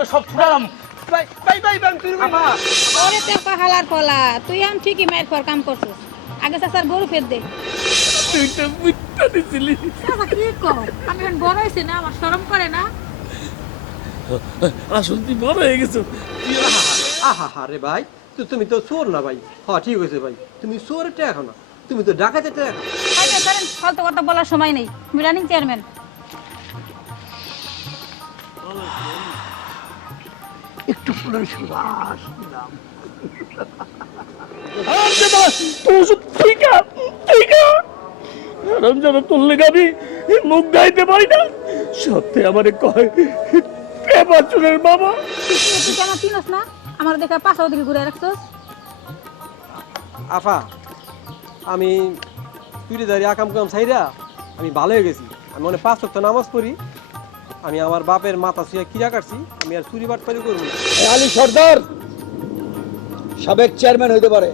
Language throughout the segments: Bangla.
তোরে সব ছুড়ালাম। ভাই ভাই ভাই ভাই তুই বাবা ওরে তে হালার ফলা তুই আম ঠিকই মায়ের পর কাম করছিস আগে চাচার গরু ফের দে তুই তো বুঝতে দিছিলি। চাচা কি কর আমি এখন বড় হইছি না আমার শরম করে না আসল তুই বড় হয়ে গেছো। আহা হা রে ভাই তুমি তো চোর না ভাই। হ্যাঁ ঠিক আছে ভাই, তুমি চোরের টাকা না, তুমি তো ডাকাতের টাকা। আরে ধরেন ফালতু কথা বলার সময় নেই আমি রানিং চেয়ারম্যান একটু ফুলের সুবাস দিলাম। মুখ গাইতে পারি না, সত্যি আমারে কয় পেপার চুলের বাবা। তুই কেন চিনস না আমার দেখা পাশাও দিকে ঘুরে রাখছস আফা আমি তুই দাঁড়িয়ে আকাম কাম সাইরা আমি ভালো হয়ে গেছি। আমি অনেক 5 ওয়াক্ত নামাজ পড়ি। আমি আমার বাপের মাথা ছুঁয়ে কিরা কাটছি, আমি আর চুরি বাটপারি করবো না। আলী সর্দার সাবেক চেয়ারম্যান হইতে পারে,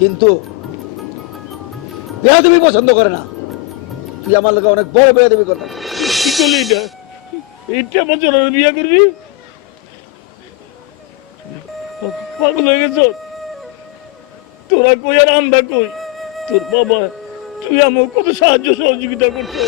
কিন্তু বেয়াদবি পছন্দ করে না। তুই আমার লোকে অনেক বড় বেয়াদবি করতাম। কি করলি এটা? এইটা আমার জন্য বিয়া করবি? পাগল হয়ে গেছ তোরা, কই আর আন্দা কই তোর বাবা? তুই আমার কত সাহায্য সহযোগিতা করছো।